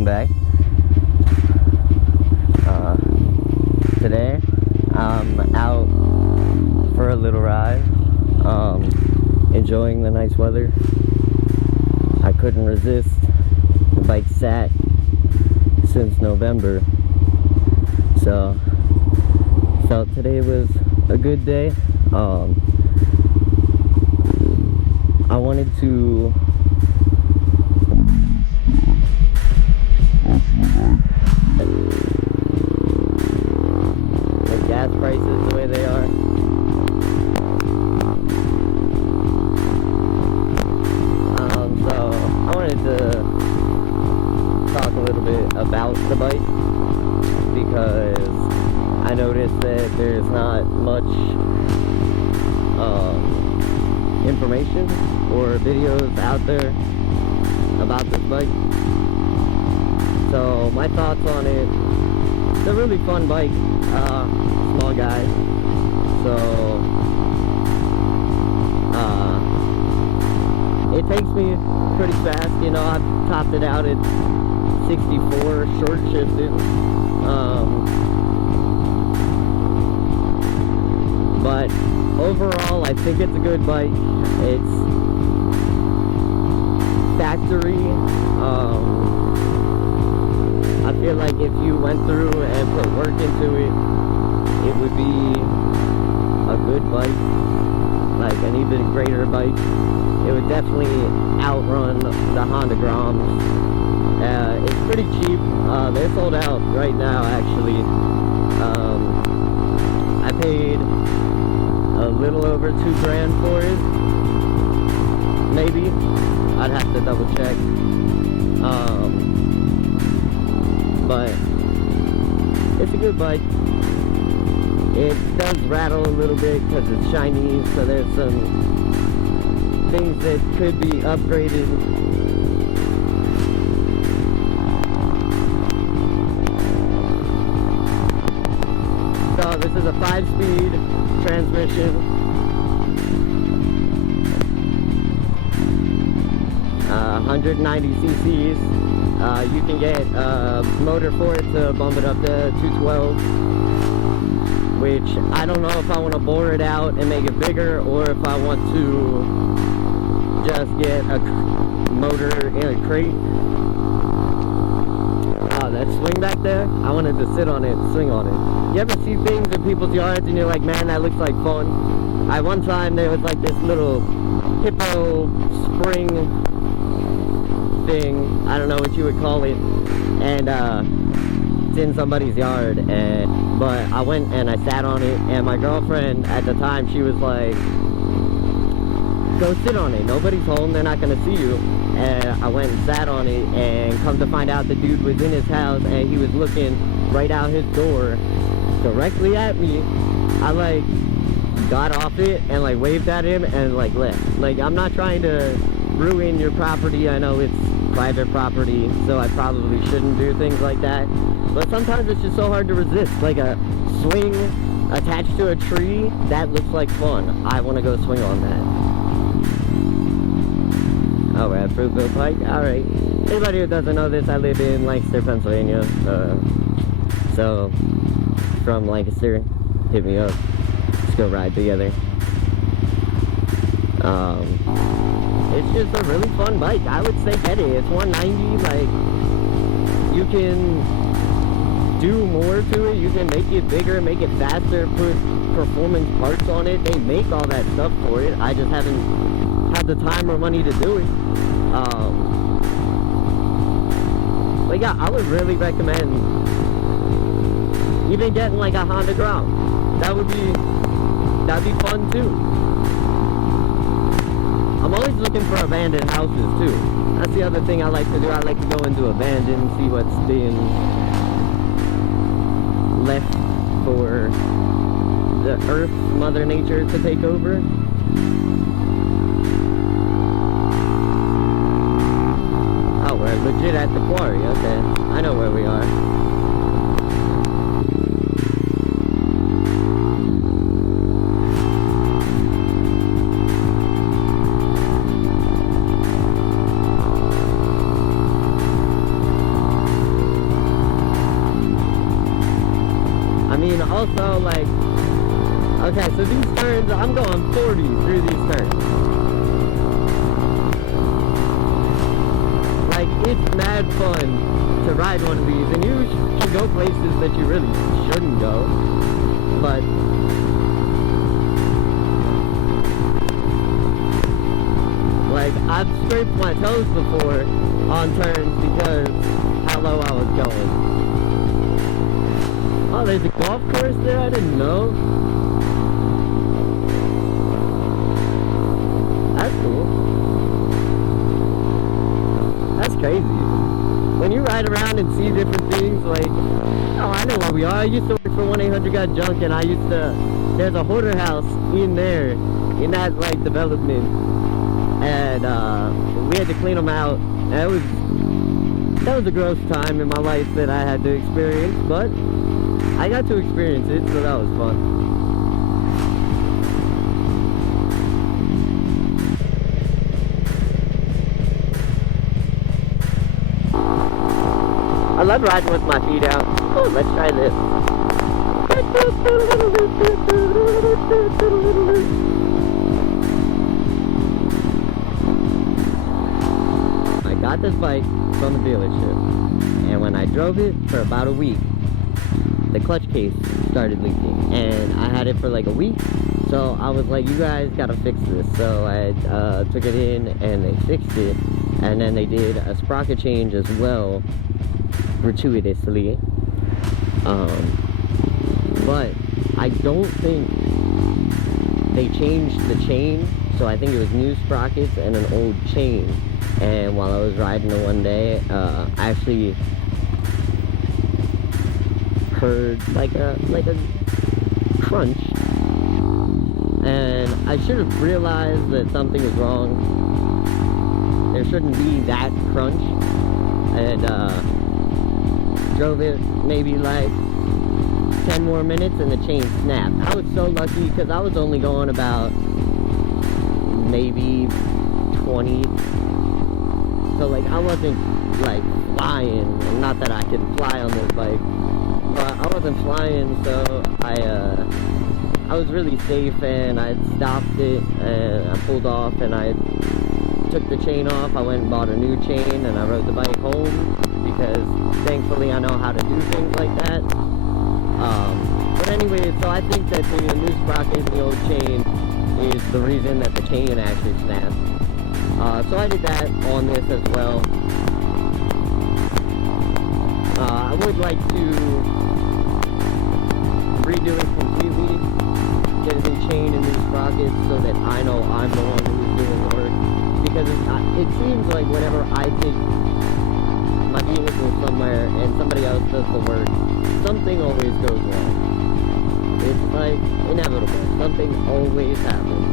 welcome back. Today I'm out for a little ride, enjoying the nice weather. I couldn't resist. The bike sat since November, so felt today was a good day. I wanted to with gas prices the way they are, so I wanted to talk a little bit about the bike, because I noticed that there's not much information or videos out there about this bike. So my thoughts on it: it's a really fun bike, small guy, so it takes me pretty fast. You know, I've topped it out at 64 short shifted, but overall I think it's a good bike. It's factory. I feel like if you went through and put work into it, it would be a good bike, like an even greater bike. It would definitely outrun the Honda Groms. It's pretty cheap. They're sold out right now, actually. I paid a little over $2,000 for it, maybe. I'd have to double check. But it's a good bike. It does rattle a little bit because it's Chinese, so there's some things that could be upgraded. So this is a 5-speed transmission. 190 cc's. You can get a motor for it to bump it up to 212, which I don't know if I want to bore it out and make it bigger, or if I want to just get a motor in a crate. That swing back there, I wanted to sit on it, swing on it. You ever see things in people's yards and you're like, man, that looks like fun? One time there was like this little hippo spring thing, I don't know what you would call it, and it's in somebody's yard, but I went and I sat on it, and my girlfriend at the time, she was like, go sit on it, nobody's home, they're not gonna see you. And I went and sat on it, and come to find out the dude was in his house and he was looking right out his door directly at me. I like got off it and like waved at him and like left. Like, I'm not trying to ruin your property. I know it's private property, so I probably shouldn't do things like that, but sometimes it's just so hard to resist. Like a swing attached to a tree, that looks like fun. I want to go swing on that. Oh, we're at Fruitville Pike. Alright. Anybody who doesn't know this, I live in Lancaster, Pennsylvania. So, from Lancaster, hit me up. Let's go ride together. It's just a really fun bike. I would say get it. It's 190. Like, you can do more to it. You can make it bigger, make it faster, put performance parts on it. They make all that stuff for it. I just haven't had the time or money to do it. But yeah, I would really recommend even getting like a Honda Grom. That'd be fun too. I'm always looking for abandoned houses too. That's the other thing I like to do. I like to go into abandoned, see what's being left for the earth, Mother Nature, to take over. Oh, we're legit at the quarry. Okay, I know where we are. also, like, okay, so these turns, I'm going 40 through these turns. Like, it's mad fun to ride one of these, and you can go places that you really shouldn't go, but like, I've scraped my toes before on turns because how low I was going. Oh, there's a golf course there? I didn't know. That's cool. That's crazy. When you ride around and see different things, like, oh, I know where we are. I used to work for 1-800-GOT-JUNK, and I used to, there's a hoarder house in there, in that, like, development, and we had to clean them out. And that was a gross time in my life that I had to experience, but I got to experience it, so that was fun. I love riding with my feet out. Oh, let's try this. I got this bike from the dealership, and when I drove it for about a week, the clutch case started leaking, and I had it for like a week, so I was like, you guys gotta fix this. So I took it in and they fixed it, and then they did a sprocket change as well, gratuitously, but I don't think they changed the chain, so I think it was new sprockets and an old chain. And while I was riding it one day, I actually heard like a crunch, and I should have realized that something was wrong. There shouldn't be that crunch, and drove it maybe like 10 more minutes and the chain snapped. I was so lucky because I was only going about maybe 20, so like I wasn't like flying. Not that I can fly on this bike, but I wasn't flying, so I was really safe, and I stopped it and I pulled off and I took the chain off. I went and bought a new chain and I rode the bike home because thankfully I know how to do things like that. But anyway, so I think that the new sprocket and the old chain is the reason that the chain actually snapped. So I did that on this as well. I would like to redo it completely, get a new chain and new sprockets so that I know I'm the one who's doing the work. Because it seems like whenever I take my vehicle somewhere and somebody else does the work, something always goes wrong. It's like inevitable. Something always happens.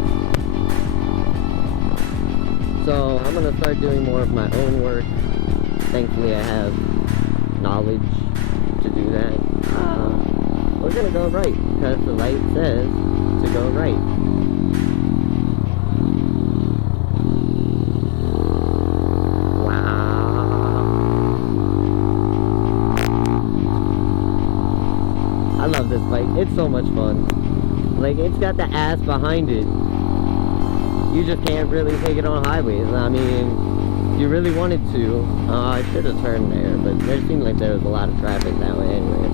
So I'm going to start doing more of my own work. Thankfully I have knowledge to do that. We're going to go right because the light says to go right. I love this bike. It's so much fun. Like, it's got the ass behind it. You just can't really take it on highways. I mean, you really wanted to. I should have turned there, but there seemed like there was a lot of traffic that way anyways.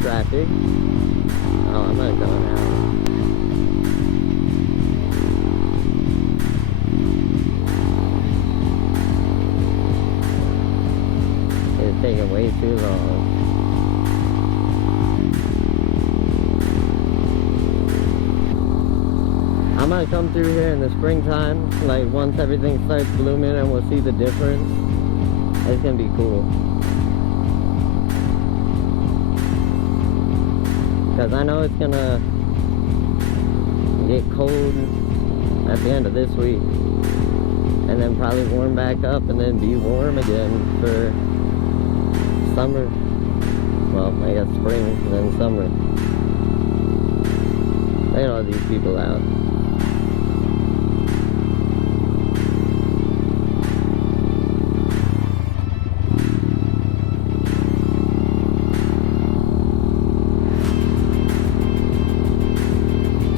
Traffic. Oh, I'm not going out. It's taking way too long. I'm gonna come through here in the springtime, like once everything starts blooming and we'll see the difference. It's gonna be cool. Because I know it's gonna get cold at the end of this week. And then probably warm back up and then be warm again for summer. Well, I guess spring and then summer. Look at all these people out.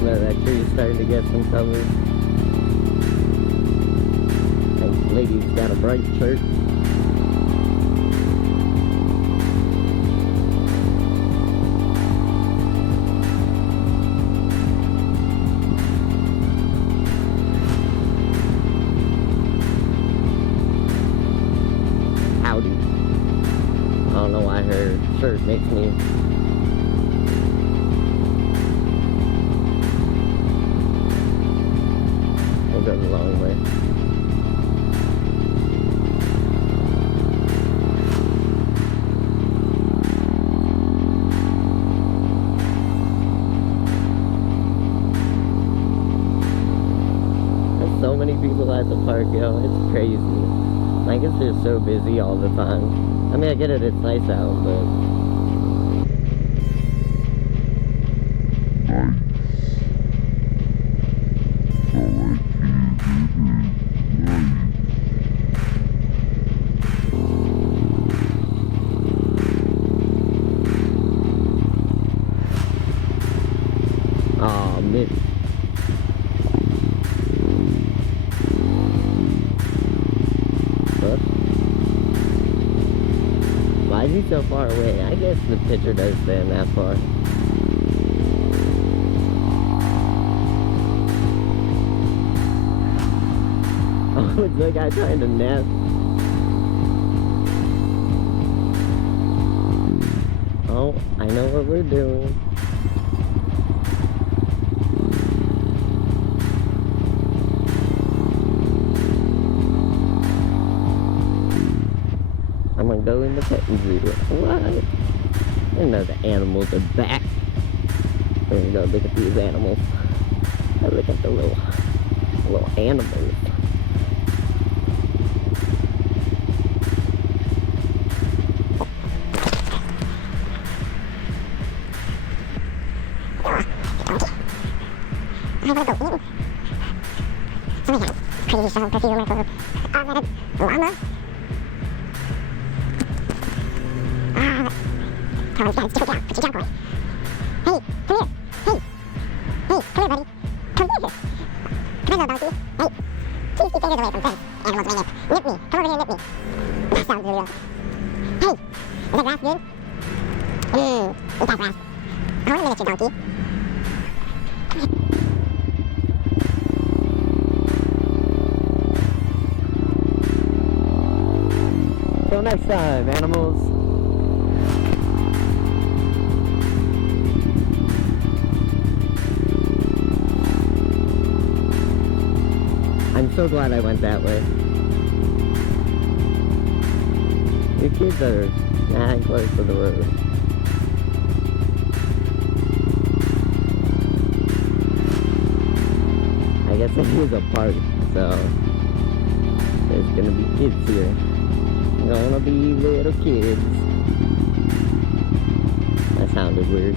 Look, that tree's starting to get some colors. Lady's got a bright shirt. Howdy. I don't know why her shirt makes me we'll go the long way. So many people at the park, yo, it's crazy. Lancaster's so busy all the time. I mean, I get it, it's nice out, but... Aw, man. Why is he so far away? I guess the picture does stand that far. Oh, it's the guy trying to nap. Oh, I know what we're doing. I'm gonna go in the petting zoo. What? I didn't know the animals are back. We're gonna go look at these animals. Oh, look at the little animals. I wanna go in. Oh my god, crazy stuff, crazy on my clothes. Oh, that llama. Come on, guys, stick it down. Put your jump on. Hey, come here. Hey. Hey, come here, buddy. Come here. Come on, little donkey. Hey. Please keep fingers away from fence. Animals may nip. Nip me. Come over here and nip me. That sounds really rough. Hey, is that grass good? Eat that grass. I want a miniature donkey. Till next time, animals. I'm so glad I went that way. Your kids are not close to the road. I guess it is a park, so there's gonna be kids here. Gonna be little kids. That sounded weird.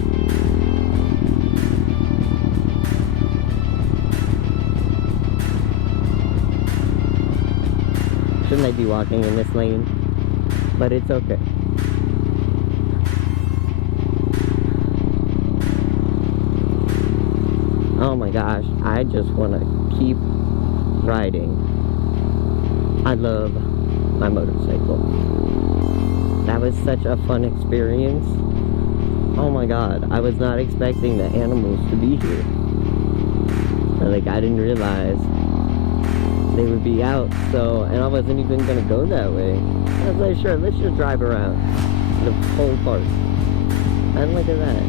Shouldn't I be walking in this lane? But it's okay. Oh my gosh, I just want to keep riding. I love my motorcycle. That was such a fun experience. Oh my god, I was not expecting the animals to be here. Like, I didn't realize they would be out, so, and I wasn't even gonna go that way. I was like, sure, let's just drive around the whole park. And look at that.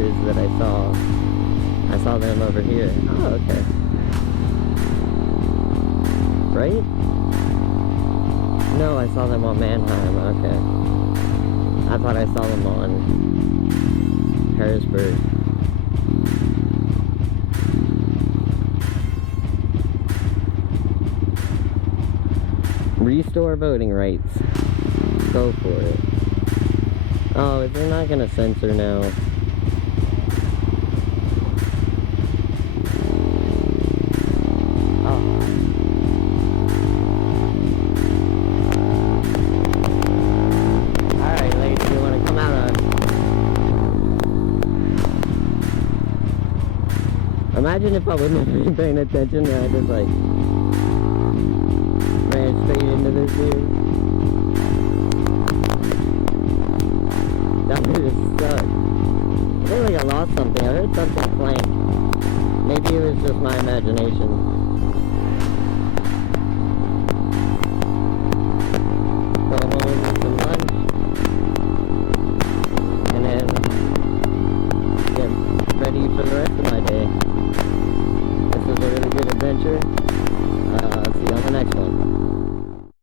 markers that I saw them over here. Oh, okay. Right? No, I saw them on Mannheim, okay. I thought I saw them on Harrisburg. Restore voting rights. Go for it. Oh, they're not gonna censor now. Imagine if I wouldn't have been paying attention and I just like ran straight into this dude. That would have sucked. I feel like I lost something. I heard something clank. Maybe it was just my imagination.